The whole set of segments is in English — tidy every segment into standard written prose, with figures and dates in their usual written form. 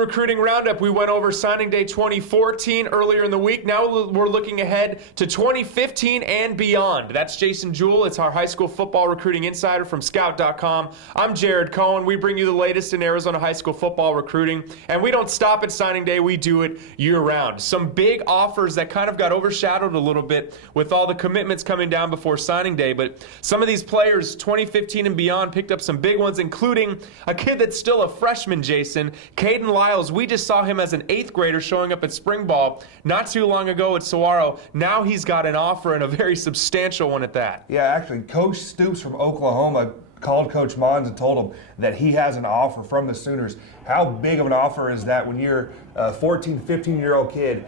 recruiting roundup. We went over signing day 2014 earlier in the week. Now we're looking ahead to 2015 and beyond. That's Jason Jewell. It's our high school football recruiting insider from Scout.com. I'm Jared Cohen. We bring you the latest in Arizona high school football recruiting, and we don't stop at signing day. We do it year-round. Some big offers that kind of got overshadowed a little bit with all the commitments coming down before signing day, but some of these players, 2015 and beyond, picked up some big ones, including a kid that's still a freshman, Jason, Caden Lyles. We just saw him as an 8th grader showing up at spring ball not too long ago at Saguaro. Now he's got an offer, and a very substantial one at that. Yeah, actually, Coach Stoops from Oklahoma called Coach Mons and told him that he has an offer from the Sooners. How big of an offer is that when you're a 14, 15-year-old kid,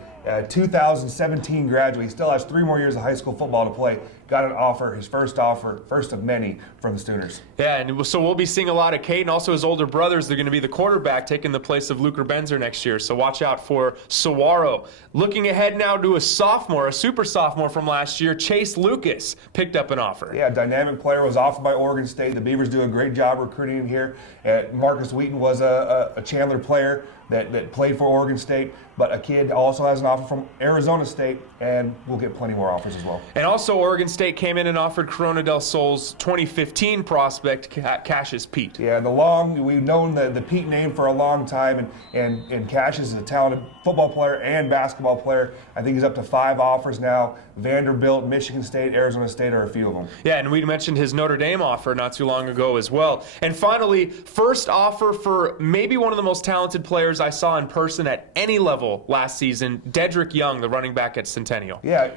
2017 graduate, he still has 3 more years of high school football to play, got an offer, his first offer, first of many from the Sooners. Yeah, and so we'll be seeing a lot of Caden. Also, his older brothers, they're going to be the quarterback, taking the place of Luker Benzer next year. So watch out for Saguaro. Looking ahead now to a sophomore, a super sophomore from last year, Chase Lucas, picked up an offer. Yeah, dynamic player, was offered by Oregon State. The Beavers do a great job recruiting him here. Marcus Wheaton was a Chandler player that played for Oregon State, but a kid also has an offer from Arizona State, and we'll get plenty more offers as well. And also Oregon State came in and offered Corona del Sol's 2015 prospect, Cassius Pete. Yeah, we've known the Pete name for a long time, and Cassius is a talented football player and basketball player. I think he's up to 5 offers now. Vanderbilt, Michigan State, Arizona State are a few of them. Yeah, and we mentioned his Notre Dame offer not too long ago as well. And finally, first offer for maybe one of the most talented players I saw in person at any level last season, Dedrick Young, the running back at Centennial. Yeah,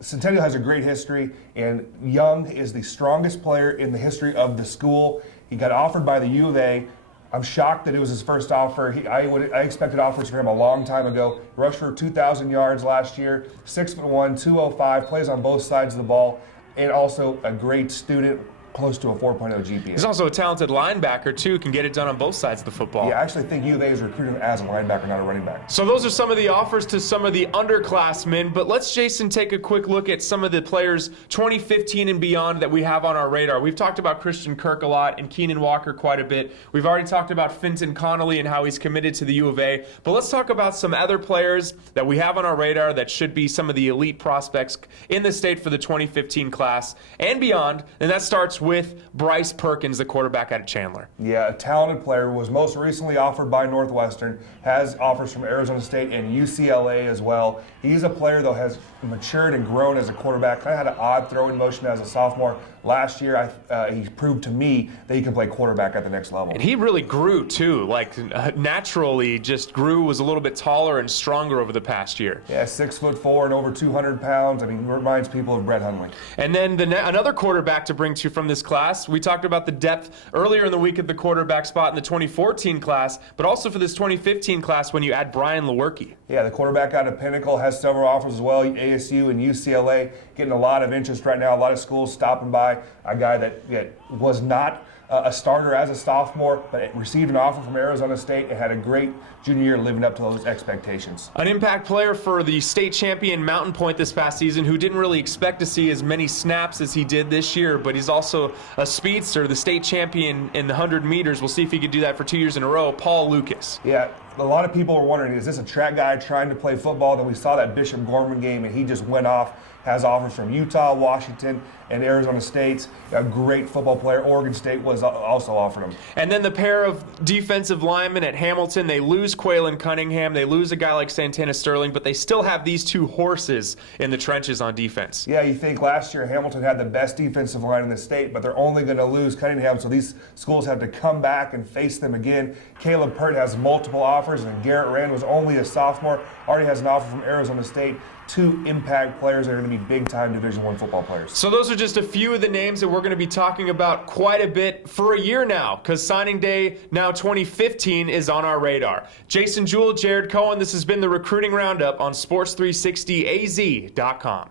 Centennial has a great history, and Young is the strongest player in the history of the school. He got offered by the U of A. I'm shocked that it was his first offer. I expected offers for him a long time ago. Rushed for 2,000 yards last year, 6'1", 205, plays on both sides of the ball, and also a great student, close to a 4.0 GPA. He's also a talented linebacker, too, can get it done on both sides of the football. Yeah, I actually think U of A is recruiting him as a linebacker, not a running back. So those are some of the offers to some of the underclassmen, but let's, Jason, take a quick look at some of the players 2015 and beyond that we have on our radar. We've talked about Christian Kirk a lot and Keenan Walker quite a bit. We've already talked about Finton Connolly and how he's committed to the U of A, but let's talk about some other players that we have on our radar that should be some of the elite prospects in the state for the 2015 class and beyond, and that starts with Bryce Perkins, the quarterback out of Chandler. Yeah, a talented player, was most recently offered by Northwestern, has offers from Arizona State and UCLA as well. He's a player, though, has matured and grown as a quarterback. Kind of had an odd throwing motion as a sophomore. Last year, he proved to me that he can play quarterback at the next level. And he really grew, too. Naturally just grew, was a little bit taller and stronger over the past year. Yeah, 6'4" and over 200 pounds. I mean, reminds people of Brett Hundley. And then another quarterback to bring to from this class. We talked about the depth earlier in the week at the quarterback spot in the 2014 class, but also for this 2015 class when you add Brian Lewerke. Yeah, the quarterback out of Pinnacle has several offers as well. ASU and UCLA getting a lot of interest right now. A lot of schools stopping by. A guy that was not a starter as a sophomore, but received an offer from Arizona State and had a great junior year living up to those expectations. An impact player for the state champion Mountain Point this past season, who didn't really expect to see as many snaps as he did this year, but he's also a speedster, the state champion in the 100 meters. We'll see if he could do that for 2 years in a row, Paul Lucas. Yeah, a lot of people were wondering, is this a track guy trying to play football? Then we saw that Bishop Gorman game, and he just went off. Has offers from Utah, Washington, and Arizona State. A great football player. Oregon State was also offered him. And then the pair of defensive linemen at Hamilton, they lose Quaylen Cunningham, they lose a guy like Santana Sterling, but they still have these 2 horses in the trenches on defense. Yeah, you think last year Hamilton had the best defensive line in the state, but they're only going to lose Cunningham, so these schools have to come back and face them again. Caleb Pert has multiple offers, and Garrett Rand was only a sophomore, already has an offer from Arizona State. 2 impact players that are going to be big-time Division I football players. So those are just a few of the names that we're going to be talking about quite a bit for a year now, because signing day now 2015 is on our radar. Jason Jewell, Jared Cohen, this has been the Recruiting Roundup on Sports360AZ.com.